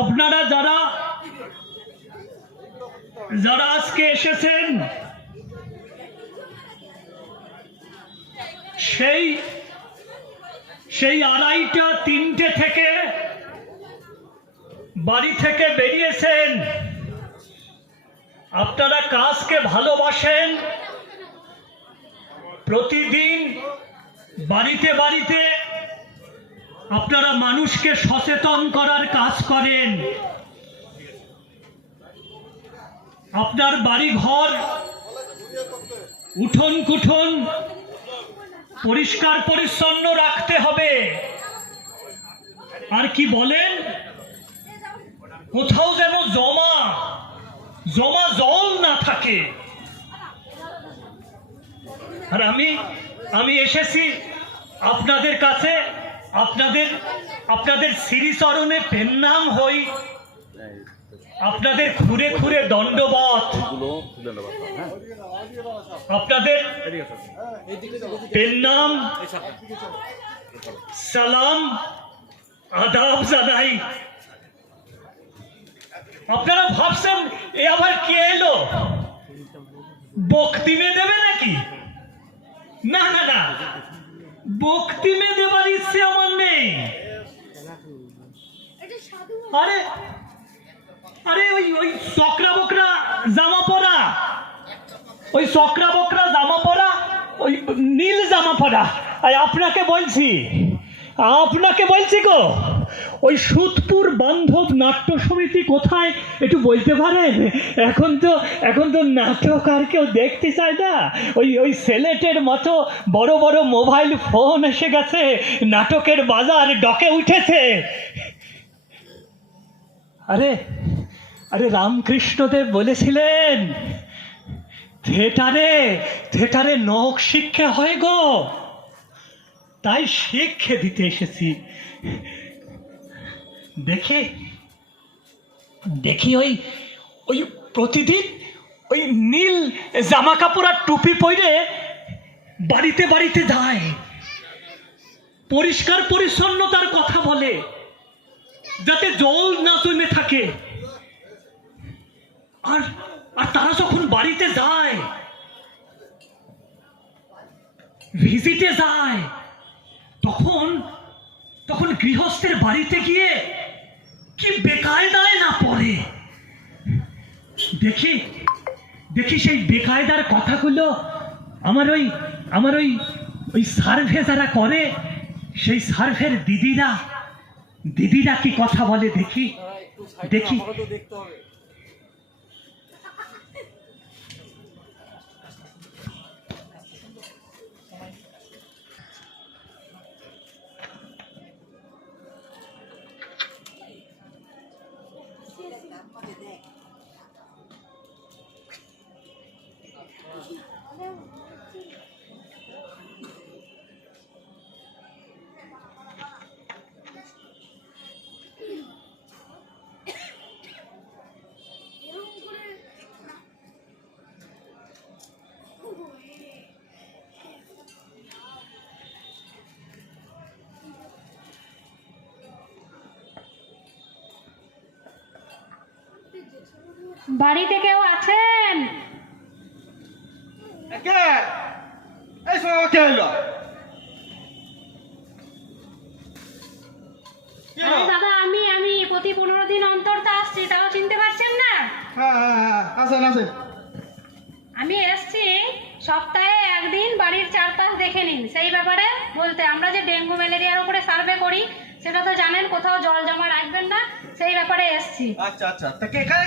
আপনারা যারা যারা আজকে এসেছেন সেই 2:30 3টে থেকে বাড়ি থেকে বেরিয়েছেন। আপনারা কাজকে ভালোবাসেন, প্রতিদিন বাড়িতে বাড়িতে আপনারা মানুষকে সচেতন করার কাজ করেন। আপনার বাড়ি ঘর উঠোন কুঠোন পরিষ্কার পরিচ্ছন্ন রাখতে হবে। আর কি বলেন, কোথাও যেন জমা জল না থাকে। আর আমি এসেছি আপনাদের কাছে, আপনাদের শ্রীচরণে প্রণাম হই, আপনাদের ঘুরে ঘুরে দণ্ডবত, আপনাদের প্রণাম সালাম আদাব জানাই। আপনারা ভাবছেন এ আবার কে এলো, বক্তিমে দেবে নাকি? না না না, বক্তিমে দেবার ইচ্ছে আমার নেই। আরে আরে ওই চকরা বকরা জামা পরা, ওই চকরা বকরা জামা পরা, ওই নীল জামা পরা, আপনাকে বলছি গো, ওই সুতপুর বান্ধব নাট্য সমিতি কোথায় একটু বলতে পারেন? এখন তো নাটক আর কেউ দেখতে চায় না। ওই সেলেটের মতো বড় বড় মোবাইল ফোন এসে গেছে, নাটকের বাজার ডকে উঠেছে। আরে রামকৃষ্ণদেব বলেছিলেন, থিয়েটারে নখ শিক্ষা হয় গো, তাই শিক্ষা দিতে এসেছি। দেখি ওই প্রতিদিন ওই নীল জামা কাপড় আর টুপি পরে বাড়িতে বাড়িতে যায়, পরিষ্কার পরিচ্ছন্নতার কথা বলে, যাতে জল না জমে থাকে। আর তারা যখন বাড়িতে যায়, ভিজিটে যায়, তখন গৃহস্থের বাড়িতে গিয়ে কি বেকায়দায় না পড়ে। দেখি সেই বেকায়দার কথাগুলো আমার ওই সার্ভে যারা করে, সেই সার্ভের দিদিরা কি কথা বলে দেখি। বাড়িতে কেউ আছেন? দাদা আমি প্রতি 15 দিন অন্তর তো আসছি, তাও চিনতে পারছেন না? আমি এসছি সপ্তাহে একদিন বাড়ির চারপাশ দেখে নিন, সেই ব্যাপারে বলতে। আমরা যে ডেঙ্গু ম্যালেরিয়ার উপরে সার্ভে করি, সেটা তো জানেন, কোথাও জল জমা রাখবেন না, সেই ব্যাপারে এসছি। আচ্ছা তা এখানে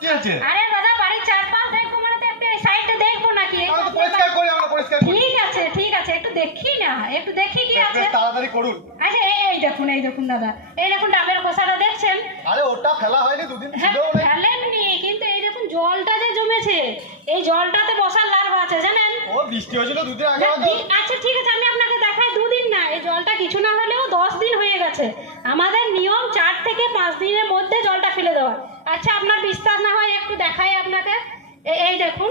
কি আছে? আরে দাদা, বাড়ির চারপাশ দেখবো মানে তো একটু সাইডে দেখবো নাকি? ঠিক আছে একটু দেখি কি আছে, তাড়াতাড়ি করুন। আচ্ছা এই দেখুন দাদা, এই দেখুন ডাবের খোসাটা দেখছেন? আরে ওটা ফেলা হয়নি, দুদিন ছিল। ফেলেননি, কিন্তু এই দেখুন জলটা যে জমেছে, এই জলটাতে বসার লার্ভা আছে জানেন? ও বৃষ্টি হয়েছিল দুদিন আগে। আচ্ছা ঠিক আছে, আমি আপনাকে দেখাই। 2 দিন না, এই জলটা কিছু না হলেও 10 দিন হয়ে গেছে। আমাদের নিয়ম 4 থেকে 5 দিনের মধ্যে জলটা ফেলে দেওয়া। আচ্ছা আপনার বিশ্বাস না হয় একটু দেখাই আপনাকে। এই দেখুন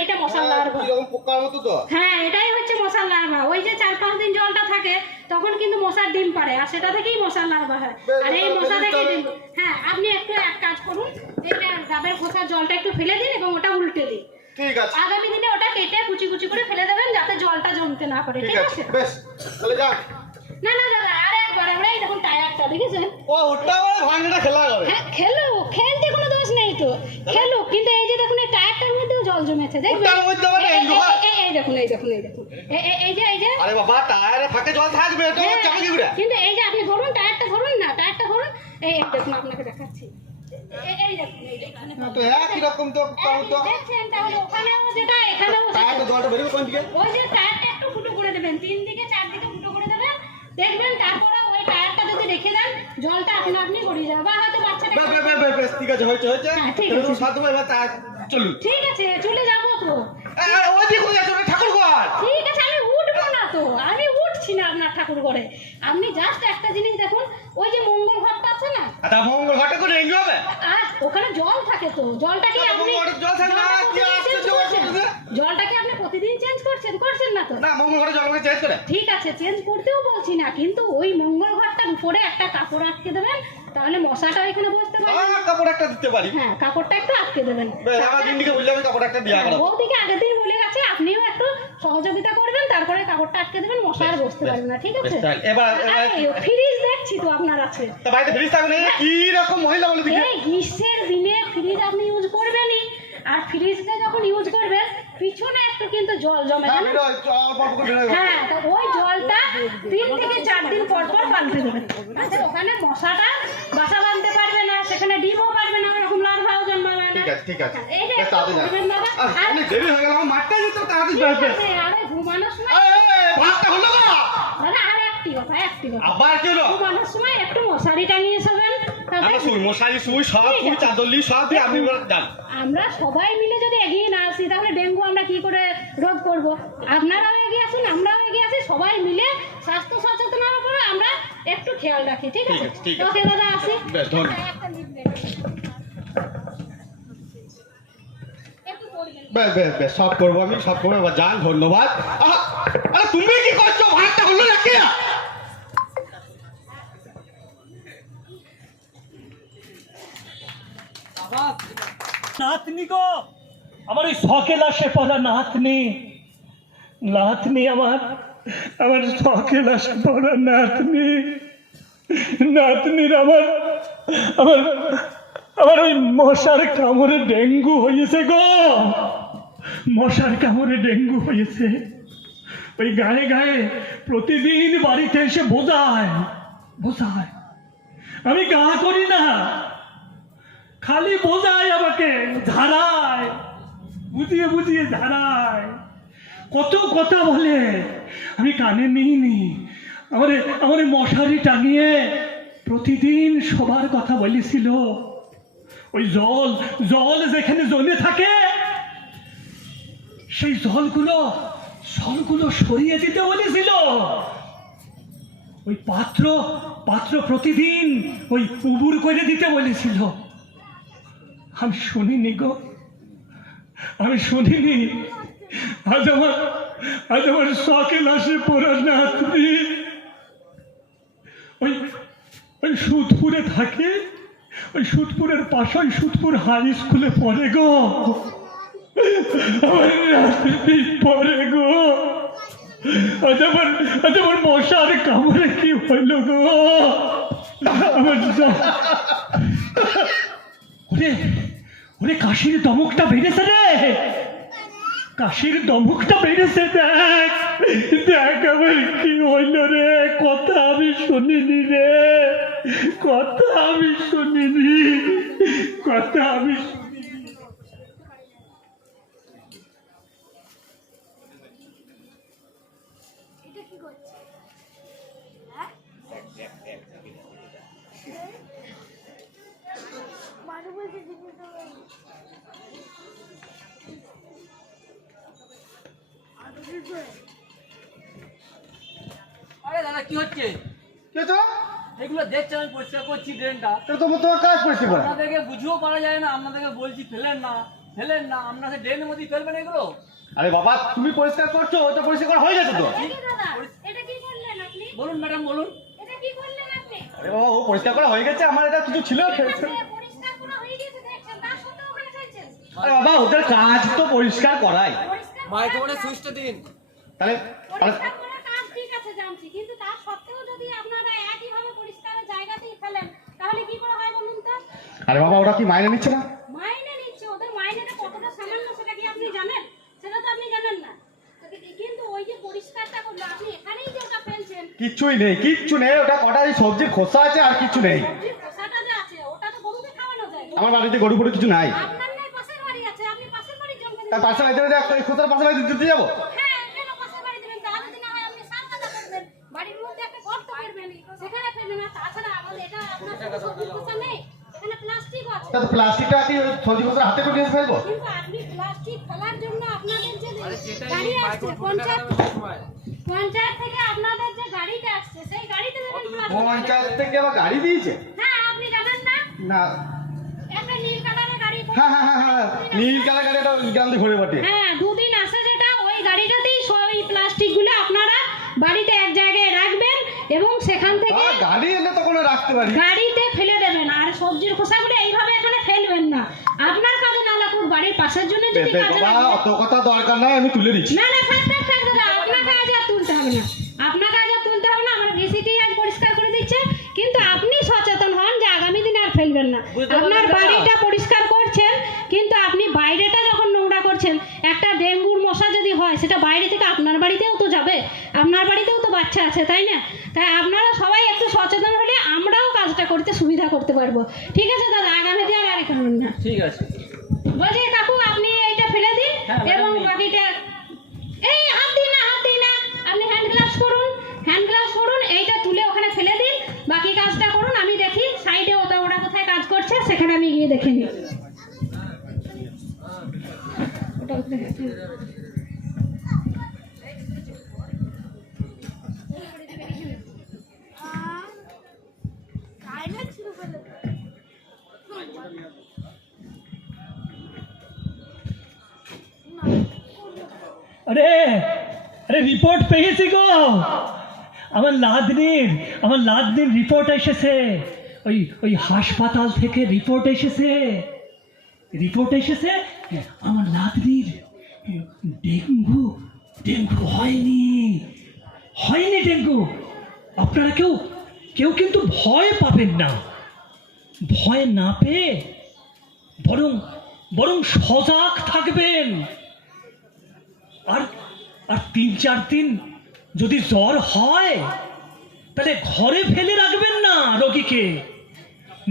এইটা মশার লার্ভা। পোকার মতো তো। হ্যাঁ, এটাই হচ্ছে মশার লার্ভা। ওই যে 4-5 দিন জলটা থাকে তখন কিন্তু মশার ডিম পাড়ে, আর সেটা থেকেই মশার লার্ভা হয়। আর এই মশা থেকে ডিম। হ্যাঁ, আপনি একটু এক কাজ করুন, এইটা ডাবের খোসার জলটা একটু ফেলে দিন এবং ওটা উল্টে দিন। ঠিক আছে আগামী দিনে ওটা কেটে কুচি কুচি করে ফেলে দেবেন যাতে জলটা জমতে না পারে, ঠিক ঠিক আছে আছে? বেশ তাহলে যান। না না দাদা, আর একবার আমরা এই দেখুন টায়ারটা দেখেছেন? ও ওটা বলে ভাঙটা খেলা করে। হ্যাঁ, খেলতে কোনো দোষ নেই তো, খেলুক, কিন্তু এই যে দেখুন এই টায়ারটার মধ্যেও জল জমেছে, দেখবেন? ওটার মধ্যে আবার এই- ডেঙ্গু হয়? এই দেখুন, এই দেখুন, এই দেখুন, এই যে আরে বাবা টায়ারে ফাঁকে জল থাকবে তো হ্যাঁ, চাপা কি করে? কিন্তু এই যে আপনি ধরুন টায়ারটা ধরুন না, টায়ারটা ধরুন, এই দেখুন আপনাকে দেখাচ্ছি, এই দেখুন, এই দেখুন, তো একই রকম তো দেখছেন? তাহলে ওখানেও যেটা এখানেও সেটা। টায়ারটা জলটা বেরোবে কোন দিকে? ওই যে টায়ারটা একটু ফুটো করে দেবেন, 3 দিকে 4 দিকে ফুটো করে দেবেন, দেখবেন তারপরে ওই টায়ারটা যদি রেখে দেন জলটা আপনা আপনি গড়িয়ে যাবে, বা হয়তো বাচ্চাটা বেশ ঠিক আছে হয়েছে হ্যাঁ, ঠিক আছে। সাধু ভাই টায়ার চলুন। ঠিক আছে, চলে যাবো তো। ওই দিকে কোথায় যাচ্ছে ঠাকুর ঘর? ঠিক আছে, আমি উঠবো না তো, আমি উঠছি না আপনার ঠাকুর ঘরে। আপনি জাস্ট একটা জিনিস দেখুন, ওই যে মঙ্গল ঘরটা আছে না, আচ্ছা মঙ্গল ঘরটা করে ডেঙ্গু হবে? ওখানে জল থাকে তো, জলটাকে আরে আপনি মঙ্গল ঘরে জল থাকে না, কি আসছে জল করতেছে? জলটাকে আপনি প্রতিদিন চেঞ্জ করছেন না তো? না মঙ্গল ঘরে জল করে চেঞ্জ করে। ঠিক আছে, চেঞ্জ করতেও বলছি না, কিন্তু ওই মঙ্গল ঘরটার উপরে একটা কাপড় আটকে দেবেন, তাহলে মশাটা এখানে বসতে পারবে না। কাপড় একটা দিতে পারি। হ্যাঁ, কাপড়টা একটু আটকে দেবেন। বেশ আমার দিনদিকে বললে আমি কাপড় একটা দিয়া করাবো। ওদিকে আগের দিন বলে গেছে, আপনিও একটু সহযোগিতা করবেন, তারপরে কাপড়টা আটকে দেবেন, মশা আর বসতে পারবে না, ঠিক আছে? বেশ, তাই। এবার ফ্রিজ দেখছি তো আপনার আছে। তা বাড়িতে ফ্রিজ থাকবে না কি রকম মহিলা বলে দিকে? এই গ্রীষ্মের দিনে ফ্রিজ আপনি ইউজ করবেনই, আর ফ্রিজটা যখন ইউজ করবেন পিছনে একটু কিন্তু জল জমে, হ্যাঁ জানেন? বেরোয় চল বাবু করে বেরোয়। হ্যাঁ, তো ওই জলটা 3 থেকে 4 দিন পর পর পাল্টে দেবেন। আচ্ছা, ওখানে মশাটা বাসা বাঁধতে পারবে না, সেখানে ডিমও পারবে না, ওরকম লার্ভাও জন্মাবে না। ঠিক আছে এই যে বেশ তাড়াতাড়ি করবেন যান। বাবা। আর আর অনেক দেরি হয়ে গেল আমার মাঠটা যেতে তাড়াতাড়ি ঠিক আসবে। আছে, আরে ঘুমানোর সময় ভাতটা হলো না দাদা, আর একটি কথা। আবার কি হলো? ঘুমানোর সময় একটু মশারি টাঙিয়ে শোবেন, তবে আমরা শুই মশারি শুই সব শুই চাদরলি সব দিয়ে আপনি এবার যান। আমরা সবাই মিলে যদি এগিয়ে না আসি তাহলে ডেঙ্গু আমরা কি করে রোধ করব? আপনারাও এগিয়ে আসুন, আমরাও এগিয়ে আসি, সবাই মিলে স্বাস্থ্য সচেতনতার উপরে আমরা একটু খেয়াল রাখি, ঠিক আছে? ঠিক আছে। ওকে দাদা, আসি। বেশ, ধন্যবাদ। একটা লিখবেন। একটু করবেন। বেশ সব করবো আমি সব করবো এবার যান ধন্যবাদ। আরে তুমি কি করছো ভাতটা হলো নাকি? নাতনি গো, আমার ওই সকেলাসে পড়া নাতনি, নাতনি আমার সকেলাসে পড়া নাতনি, নাতনির আমার আমার আমার ওই মশার কামড়ে ডেঙ্গু হয়েছে গো, মশার কামড়ে ডেঙ্গু হয়েছে। ওই গায়ে গায়ে প্রতিদিন বাড়িতে এসে বোঝায়, আমি গা করি না, খালি বোঝায় আমাকে, ধারায়, বুঝিয়ে ধারায়, কত কথা বলে, আমি কানে নিইনি। আমার মশারি টাঙিয়ে প্রতিদিন সবার কথা বলেছিল। ওই জল যেখানে জমে থাকে সেই জলগুলো সরিয়ে দিতে বলেছিল। ওই পাত্র প্রতিদিন ওই উবুর করে দিতে বলেছিল। আমি শুনিনি গো, আমি শুনিনি। আজ আমার সকেলাসে পড়া নাতনি ওই সুদপুরে থাকে, ওই সুদপুরের পাশে ওই সুদপুর হাই স্কুলে পড়ে গো, আমার নাতনি পড়ে গো। আজ আমার মশার কামড়ে কি হইল গো, আমার ওরে কাশির দমকটা বেড়েছে রে, কাশির দমকটা বেড়েছে, দেখ আমার কি হইল রে, কথা আমি শুনিনি রে, কথা আমি শুনিনি। আরে দাদা কি হচ্ছে? কে তো এগুলো দেখছি, আমি পরিষ্কার করছি ড্রেনটা। তোমার কাজ করছি বলে আপনাদেরকে বুঝিয়েও পারা যায় না, আপনাদেরকে বলছি ফেলেন না, আপনাদের ড্রেনের মধ্যে ফেলবেন এগুলো। আরে বাবা তুমি পরিষ্কার করছো, ওটা পরিষ্কার করা হয়ে গেছে তো। এই যে দাদা, এটা কি করলেন আপনি? বলুন ম্যাডাম বলুন। এটা কি করলেন আপনি? আরে বাবা ও পরিষ্কার করা হয়ে গেছে, আমার এটা কিছু ছিল। পরিষ্কার করা হয়ে গেছে দেখছেন, তার সত্ত্বেও ওখানে ফেলছেন। আরে বাবা ওদের কাজ তো পরিষ্কার করাই, পরিষ্কার করার মাইক্রোফোনে কাজ- সুইচটা দিন। তাহলে পরিষ্কার করার কাজ ঠিক আছে জানছি, কিন্তু তার সত্ত্বেও যদি আপনারা একইভাবে পরিষ্কারের জায়গাতেই ফেলেন, তাহলে কি করে হয় বলুন তো? আরে বাবা ওরা কি মাইনে নিচ্ছে না? মাইনে নিচ্ছে, ওদের মাইনেটা কতটা সামান্য সেটা কি আপনি জানেন? সেটা তো আপনি জানেন না। কিন্তু ওই যে পরিষ্কারটা করলো, আপনি এখানেই যে ওটা ফেলছেন, কিচ্ছুই নেই, কিচ্ছু নেই, ওটা কটা এই সবজির খোসা আছে আর কিচ্ছু নেই। সবজির খোসাটা যে আছে, ওটা তো গরুকে খাওয়ানো যায়। আমার বাড়িতে গরু ফরু কিছু নাই। আপনার নাই পাশের বাড়ি আছে, আপনি পাশের বাড়ির জঙ্গলে তার পাশে বাড়িতে খোসার পাশে বাড়িতে দিতে যাবো? হ্যাঁ, কেন পাশের বাড়ি দেবেন? তাহলে যদি না হয় আপনি সারকাটা করবেন, বাড়ির মধ্যে একটা গর্ত করবেন, সেখানে ফেলবেন। আর তাছাড়া আমাদের এটা আপনার সবজির খোসা নেই, এখানে প্লাস্টিকও আছে। তা প্লাস্টিকটা কি ওই সবজি খোসার হাতে করে নিয়ে ফেলবো? কিন্তু আপনি প্লাস্টিক ফেলার জন্য আপনাদের যে আরে যেটাই গাড়ি আসছে, মাইক্রোফোনটা পঞ্চায়েত থেকে আপনাদের যে গাড়িটা আসছে, সেই গাড়িতে দেবেন প্লাস্টিক। পঞ্চায়েত থেকে আবার গাড়ি দিয়েছে? হ্যাঁ, আপনি জানেন না? না। একটা নীল কালারের গাড়ি। হ্যাঁ হ্যাঁ হ্যাঁ হ্যাঁ, নীল কালার গাড়ি, এটা গ্রাম দিয়ে ঘুরে বটে। হ্যাঁ, দুদিন আসে যেটা, ওই গাড়িটাতেই ওই প্লাস্টিকগুলো আপনারা বাড়িতে এক জায়গায় রাখবেন এবং সেখান থেকে গাড়ি এলে তো কোনো রাখতে পারি। গাড়িতে ফেলে দেবেন। আর সবজির খোসাগুলো এইভাবে এখানে ফেলবেন না। আপনার কাজে না লাগুক, বাড়ির পাশের জন্য যদি কাজে বাবা লাগে। অত কথা দরকার নাই, আমি তুলে দিচ্ছি। না না, থাক থাক থাক দাদা, আপনাকে আজ আর তুলতে হবে না, আপনাকে আজ আর তুলতে হবে না। আমার ভিসিটি আজ পরিষ্কার করে দিচ্ছে, কিন্তু আপনি সচেতন হন যে আগামী দিনে আর ফেলবেন না। বুঝতে পারলেন আপনার দাদা? বাড়িটা পরিষ্কার করছেন, কিন্তু আপনি বাইরেটা যখন নোংরা করছেন, একটা ডেঙ্গুর মশা যদি হয়, সেটা বাইরে থেকে আপনার বাড়িতেও তো যাবে, আপনার বাড়িতেও তো বাচ্চা আছে, তাই না? তাই আপনারা সবাই একটু সচেতন হলে আমরাও কাজটা করতে সুবিধা করতে পারবো। ঠিক আছে দাদা, আগামী দিন আর করবেন না। ঠিক আছে। বলছি কাকু, আপনি এইটা ফেলে দিন হ্যাঁ, ম্যাডাম, এবং নিন। বাকিটা এই হাত দিন না, হাত দিন না, আপনি হ্যান্ড গ্লাভস করুন, হ্যান্ড গ্লাভস করুন, এইটা তুলে ওখানে ফেলে দিন, বাকি কাজটা করুন। আমি দেখি সাইডে ওরা কোথায় কাজ করছে, সেখানে আমি গিয়ে দেখে নিই। ওটা কোথায় আছে? আরে আরে রিপোর্ট পেয়েছি গো, আমার লাদনির রিপোর্ট এসেছে। ওই হাসপাতাল থেকে রিপোর্ট এসেছে। আমার লাদনির ডেঙ্গু হয়নি ডেঙ্গু। আপনারা কেউ কিন্তু ভয় পাবেন না, ভয় না পেয়ে বরং সজাগ থাকবেন। আর 3-4 দিন যদি জ্বর হয়, তাহলে ঘরে ফেলে রাখবেন না রোগীকে,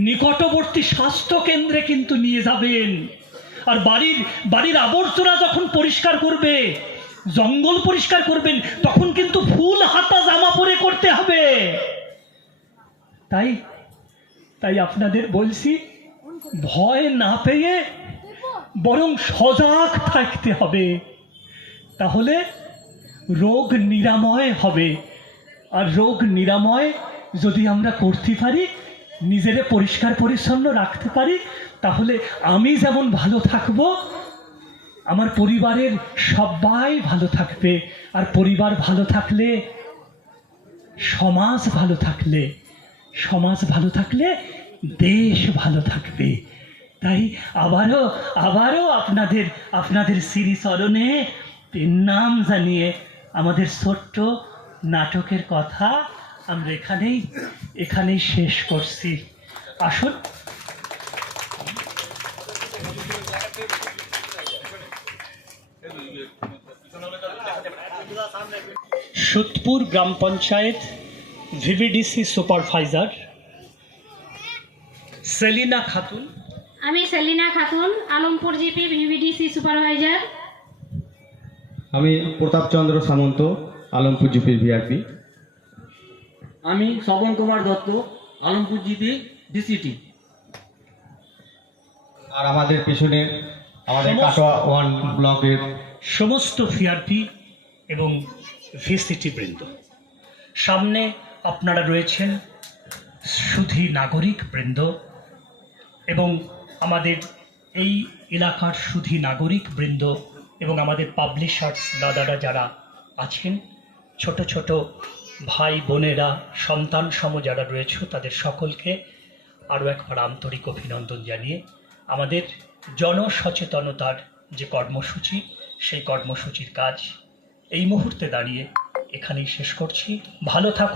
নিকটবর্তী স্বাস্থ্য কেন্দ্রে কিন্তু নিয়ে যাবেন। আর বাড়ির আবর্জনা যখন পরিষ্কার করবে, জঙ্গল পরিষ্কার করবেন, তখন কিন্তু ফুল হাতা জামা পরে করতে হবে। তাই আপনাদের বলছি, ভয় না পেয়ে বরং সজাগ থাকতে হবে, তাহলে রোগ নিরাময় হবে। আর রোগ নিরাময় যদি আমরা করতে পারি, নিজেদের পরিষ্কার পরিচ্ছন্ন রাখতে পারি, তাহলে আমি যেমন ভালো থাকব, আমার পরিবারের সবাই ভালো থাকবে। আর পরিবার ভালো থাকলে, সমাজ ভালো থাকলে দেশ ভালো থাকবে। তাই আবারও আপনাদের শ্রীচরণে নাম জানিয়ে আমাদের ছোট্ট নাটকের কথা আমরা এখানেই শেষ করছি। আসুন। সুতপুর গ্রাম পঞ্চায়েত ভিভিডিসি সুপারভাইজার সেলিনা খাতুন। আমি Selina Khatun, Alampur GP VVDC supervisor. আমি প্রতাপচন্দ্র সামন্ত, আলমপুর জিপির ভিআরপি। আমি শ্রবণ কুমার দত্ত, আলমপুর জিপি ডিসিটি। আর আমাদের পেছনে আমাদের কাটোয়া 1 ব্লকের সমস্ত ভিআরপি এবং ভিসিটি বৃন্দ। সামনে আপনারা রয়েছেন সুধী নাগরিক বৃন্দ, এবং আমাদের এই এলাকার সুধী নাগরিক বৃন্দ এবং আমাদের পাবলিশার্স দাদারা যারা আছেন, ছোট ছোট ভাই বোনেরা, সন্তান সম যারা রয়েছে, তাদের সকলকে আরও একবার আন্তরিক অভিনন্দন জানিয়ে আমাদের জনসচেতনতার যে কর্মসূচি, সেই কর্মসূচির কাজ এই মুহূর্তে দাঁড়িয়ে এখানেই শেষ করছি। ভালো থাকুন।